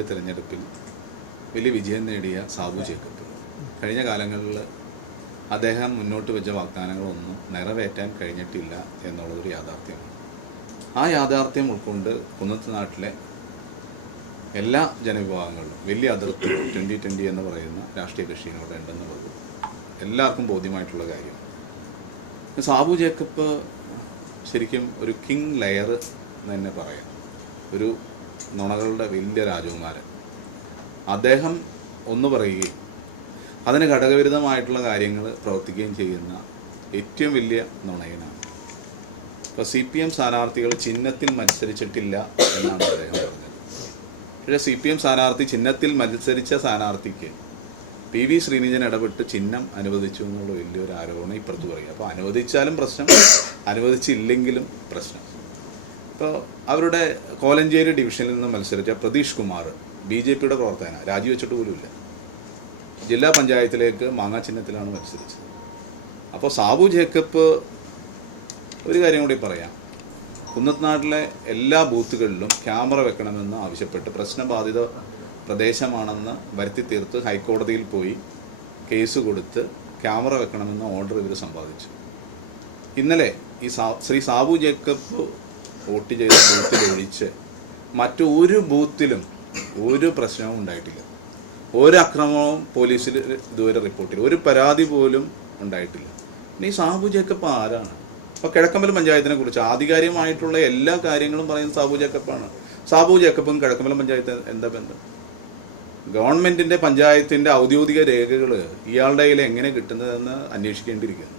Assembly തിരഞ്ഞെടുപ്പിൽ വലിയ വിജയം നേടിയ സാബു ജേക്കബ്. കഴിഞ്ഞ കാലങ്ങളിൽ അദ്ദേഹം മുന്നോട്ട് വെച്ച വാഗ്ദാനങ്ങളൊന്നും നിറവേറ്റാൻ കഴിഞ്ഞിട്ടില്ല എന്നുള്ളതൊരു യാഥാർത്ഥ്യമാണ്. ആ യാഥാർത്ഥ്യം ഉൾക്കൊണ്ട് കുന്നത്ത് നാട്ടിലെ എല്ലാ ജനവിഭാഗങ്ങളിലും വലിയ അതിർത്തി ട്വന്റി ട്വന്റി എന്ന് പറയുന്ന രാഷ്ട്രീയ കക്ഷിയിലൂടെ ഉണ്ടെന്നുള്ളത് എല്ലാവർക്കും ബോധ്യമായിട്ടുള്ള കാര്യമാണ്. സാബു ജേക്കബ് ശരിക്കും ഒരു കിങ് ലെയർ എന്ന് തന്നെ പറയാം. ഒരു നുണകളുടെ വലിയ രാജകുമാരൻ. അദ്ദേഹം ഒന്ന് പറയുകയും അതിന് ഘടകവിരുദ്ധമായിട്ടുള്ള കാര്യങ്ങൾ പ്രവർത്തിക്കുകയും ചെയ്യുന്ന ഏറ്റവും വലിയ നുണയനാണ്. ഇപ്പോൾ സി പി എം സ്ഥാനാർത്ഥികൾ ചിഹ്നത്തിൽ മത്സരിച്ചിട്ടില്ല എന്നാണ് അദ്ദേഹം പറഞ്ഞത്. പക്ഷേ സി പി എം സ്ഥാനാർത്ഥി ചിഹ്നത്തിൽ മത്സരിച്ച സ്ഥാനാർത്ഥിക്ക് പി വി ശ്രീനിജൻ ഇടപെട്ട് ചിഹ്നം അനുവദിച്ചു എന്നുള്ള വലിയൊരു ആരോപണം ഇപ്പുറത്ത് പറയും അപ്പോൾ അനുവദിച്ചാലും പ്രശ്നം അനുവദിച്ചില്ലെങ്കിലും പ്രശ്നം. ഇപ്പോൾ അവരുടെ കോലഞ്ചേരി ഡിവിഷനിൽ നിന്ന് മത്സരിച്ച പ്രതീഷ് കുമാർ ബി ജെ പിയുടെ പ്രവർത്തകന. രാജിവെച്ചിട്ട് പോലുമില്ല ജില്ലാ പഞ്ചായത്തിലേക്ക് മാങ്ങാ ചിഹ്നത്തിലാണ് മത്സരിച്ചത്. അപ്പോൾ സാബു ജേക്കബ് ഒരു കാര്യം കൂടി പറയാം. കുന്നത്തനാട്ടിലെ എല്ലാ ബൂത്തുകളിലും ക്യാമറ വെക്കണമെന്ന് ആവശ്യപ്പെട്ട് പ്രശ്നബാധിത പ്രദേശമാണെന്ന് വരുത്തി തീർത്ത് ഹൈക്കോടതിയിൽ പോയി കേസ് കൊടുത്ത് ക്യാമറ വെക്കണമെന്ന് ഓർഡർ ഇവർ സമ്പാദിച്ചു. ഇന്നലെ ഈ ശ്രീ സാബു ജേക്കബ് വോട്ട് ചെയ്ത ബൂത്തിൽ ഒഴിച്ച് മറ്റു ഒരു ബൂത്തിലും ഒരു പ്രശ്നവും ഉണ്ടായിട്ടില്ല. ഒരു അക്രമവും പോലീസിൽ ഇതുവരെ റിപ്പോർട്ട് ചെയ്തു ഒരു പരാതി പോലും ഉണ്ടായിട്ടില്ല. ഇനി സാബു ജേക്കബ് ആരാണ്? അപ്പോൾ കിഴക്കമ്പലം പഞ്ചായത്തിനെ കുറിച്ച് ആധികാരികമായിട്ടുള്ള എല്ലാ കാര്യങ്ങളും പറയുന്നത് സാബു ജേക്കബാണ്. സാബു ജേക്കബും കിഴക്കമ്പലം പഞ്ചായത്ത് എന്താ ബന്ധം? ഗവൺമെന്റിന്റെ പഞ്ചായത്തിന്റെ ഔദ്യോഗിക രേഖകൾ ഇയാളുടെ കയ്യിൽ എങ്ങനെ കിട്ടുന്നതെന്ന് അന്വേഷിക്കേണ്ടിയിരിക്കുന്നു.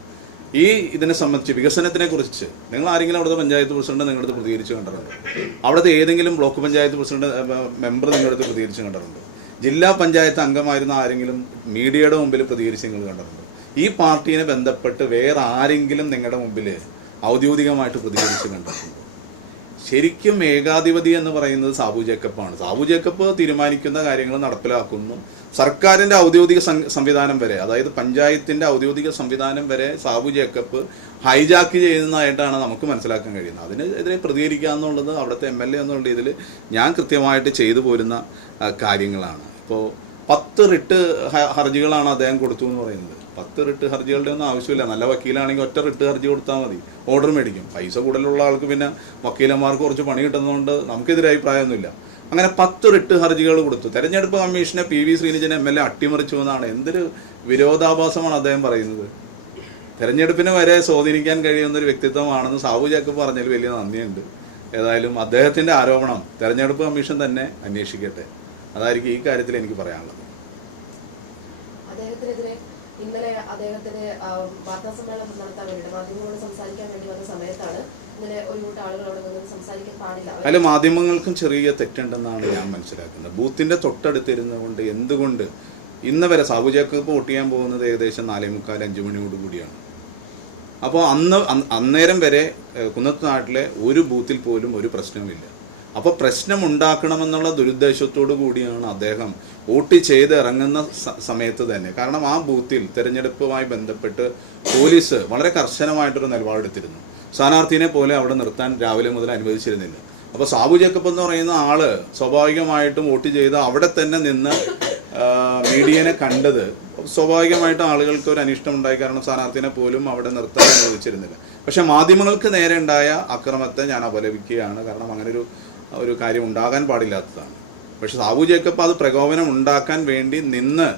ഈ ഇതിനെ സംബന്ധിച്ച് വികസനത്തിനെ കുറിച്ച് നിങ്ങൾ ആരെങ്കിലും അവിടുത്തെ പഞ്ചായത്ത് പ്രസിഡന്റ് നിങ്ങളുടെ പ്രതികരിച്ച് കണ്ടിട്ടുണ്ടോ? അവിടുത്തെ ഏതെങ്കിലും ബ്ലോക്ക് പഞ്ചായത്ത് പ്രസിഡന്റ് മെമ്പർ നിങ്ങളുടെ പ്രതികരിച്ച് കണ്ടിട്ടുണ്ടോ? ജില്ലാ പഞ്ചായത്ത് അംഗമായിരുന്ന ആരെങ്കിലും മീഡിയയുടെ മുമ്പിൽ പ്രതികരിച്ച് നിങ്ങൾ കണ്ടിട്ടുണ്ടോ? ഈ പാർട്ടിയെ ബന്ധപ്പെട്ട് വേറെ ആരെങ്കിലും നിങ്ങളുടെ മുമ്പിൽ ഔദ്യോഗികമായിട്ട് പ്രതികരിച്ച് കണ്ടിട്ടുണ്ടോ? ശരിക്കും ഏകാധിപതി എന്ന് പറയുന്നത് സാബു ജേക്കബാണ്. സാബു ജേക്കബ് തീരുമാനിക്കുന്ന കാര്യങ്ങൾ നടപ്പിലാക്കുന്നു. സർക്കാരിന്റെ ഔദ്യോഗിക സംവിധാനം വരെ അതായത് പഞ്ചായത്തിന്റെ ഔദ്യോഗിക സംവിധാനം വരെ സാബു ജേക്കബ് ഹൈജാക്ക് ചെയ്യുന്നതായിട്ടാണ് നമുക്ക് മനസ്സിലാക്കാൻ കഴിയുന്നത്. അതിനെതിരെ പ്രതികരിക്കുക എന്നുള്ളത് അവിടുത്തെ എം എൽ എ എന്നുള്ള രീതിയിൽ ഞാൻ കൃത്യമായിട്ട് ചെയ്തു പോരുന്ന കാര്യങ്ങളാണ്. ഇപ്പോൾ പത്ത് റിട്ട് ഹർജികളാണ് അദ്ദേഹം കൊടുത്തു എന്ന് പറയുന്നത്. പത്ത് റിട്ട് ഹർജികളുടെ ഒന്നും ആവശ്യമില്ല. നല്ല വക്കീലാണെങ്കിൽ ഒറ്റ റിട്ട് ഹർജി കൊടുത്താൽ മതി. ഓർഡർ മേടിക്കും. പൈസ കൂടുതലുള്ള ആൾക്ക് പിന്നെ വക്കീലന്മാർക്ക് കുറച്ച് പണി കിട്ടുന്നതുകൊണ്ട് നമുക്കെതിരെ അഭിപ്രായമൊന്നുമില്ല. അങ്ങനെ പത്ത് റിട്ട് ഹർജികൾ കൊടുത്തു. തെരഞ്ഞെടുപ്പ് കമ്മീഷനെ P V Sreenijan M L A അട്ടിമറിച്ചു എന്നാണ്. എന്തൊരു വിരോധാഭാസമാണ് അദ്ദേഹം പറയുന്നത്. തെരഞ്ഞെടുപ്പിന് വരെ സ്വാധീനിക്കാൻ കഴിയുന്ന ഒരു വ്യക്തിത്വമാണെന്ന് സാബു ജാക്ക് പറഞ്ഞതിൽ വലിയ നന്ദിയുണ്ട്. ഏതായാലും അദ്ദേഹത്തിന്റെ ആരോപണം തെരഞ്ഞെടുപ്പ് കമ്മീഷൻ തന്നെ അന്വേഷിക്കട്ടെ. അതായിരിക്കും ഈ കാര്യത്തിൽ എനിക്ക് പറയാനുള്ളത്. അദ്ദേഹത്തിനെതിരെ ഇന്നലെ അദ്ദേഹത്തിന് വാർത്താ സമ്മേളനം നടത്താൻ വേണ്ടിയിട്ട് മാധ്യമങ്ങളോട് സംസാരിക്കാൻ വേണ്ടി വന്ന സമയത്താണ് ഇന്നലെ ഒരു കൂട്ടം അവിടെ നിന്ന് സംസാരിക്കാൻ പാടില്ല. അതിൽ മാധ്യമങ്ങൾക്കും ചെറിയ തെറ്റുണ്ടെന്നാണ് ഞാൻ മനസ്സിലാക്കുന്നത്. ബൂത്തിന്റെ തൊട്ടടുത്തിരുന്നുകൊണ്ട് എന്തുകൊണ്ട് ഇന്ന് വരെ സാബു ജേക്കബ് വോട്ട് ചെയ്യാൻ പോകുന്നത് ഏകദേശം നാലേ മുക്കാൽ അഞ്ച് മണിയോട് കൂടിയാണ്. അപ്പോൾ അന്ന് അന്ന് അന്നേരം വരെ കുന്നത്ത് നാട്ടിലെ ഒരു ബൂത്തിൽ പോലും ഒരു പ്രശ്നവുമില്ല. അപ്പോൾ പ്രശ്നം ഉണ്ടാക്കണമെന്നുള്ള ദുരുദ്ദേശത്തോടു കൂടിയാണ് അദ്ദേഹം വോട്ട് ചെയ്ത് ഇറങ്ങുന്ന സമയത്ത് തന്നെ. കാരണം ആ ബൂത്തിൽ തെരഞ്ഞെടുപ്പുമായി ബന്ധപ്പെട്ട് പോലീസ് വളരെ കർശനമായിട്ടൊരു നിലപാടെടുത്തിരുന്നു. സ്ഥാനാർത്ഥിനെ പോലെ അവിടെ നിർത്താൻ രാവിലെ മുതൽ അനുവദിച്ചിരുന്നില്ല. അപ്പോൾ സാബു ജേക്കബ് എന്ന് പറയുന്ന ആൾ സ്വാഭാവികമായിട്ടും വോട്ട് ചെയ്ത് അവിടെ തന്നെ നിന്ന് മീഡിയനെ കണ്ടത്. സ്വാഭാവികമായിട്ടും ആളുകൾക്ക് ഒരു അനിഷ്ടം ഉണ്ടായി കാരണം സ്ഥാനാർത്ഥിനെ പോലും അവിടെ നിർത്താൻ അനുവദിച്ചിരുന്നില്ല. പക്ഷെ മാധ്യമങ്ങൾക്ക് നേരെ ഉണ്ടായ അക്രമത്തെ ഞാൻ അപലപിക്കുകയാണ്. കാരണം അങ്ങനെ ഒരു ഒരു കാര്യം ഉണ്ടാകാൻ പാടില്ലാത്തതാണ്. പക്ഷെ സാബു ജേക്കബ് അത് പ്രകോപനം ഉണ്ടാക്കാൻ വേണ്ടി നിന്ന്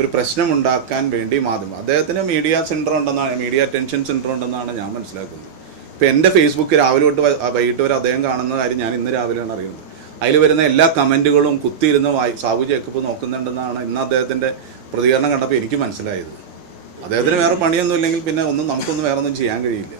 ഒരു പ്രശ്നം ഉണ്ടാക്കാൻ വേണ്ടി മാധ്യമം അദ്ദേഹത്തിന് മീഡിയ സെന്റർ ഉണ്ടെന്നാണ് മീഡിയ അറ്റൻഷൻ സെന്റർ ഉണ്ടെന്നാണ് ഞാൻ മനസ്സിലാക്കുന്നത്. ഇപ്പം എന്റെ ഫേസ്ബുക്ക് രാവിലെ തൊട്ട് വൈകിട്ട് വരെ അദ്ദേഹം കാണുന്ന കാര്യം ഞാൻ ഇന്ന് രാവിലെയാണ് അറിയുന്നത്. അതിൽ വരുന്ന എല്ലാ കമന്റുകളും കുത്തിയിരുന്ന് വായി സാബു ജേക്കബ് നോക്കുന്നുണ്ടെന്നാണ് ഇന്ന് അദ്ദേഹത്തിന്റെ പ്രതികരണം കണ്ടപ്പോൾ എനിക്ക് മനസ്സിലായത്. അദ്ദേഹത്തിന് വേറെ പണിയൊന്നും ഇല്ലെങ്കിൽ പിന്നെ ഒന്നും നമുക്കൊന്നും വേറെ ഒന്നും ചെയ്യാൻ കഴിയില്ല.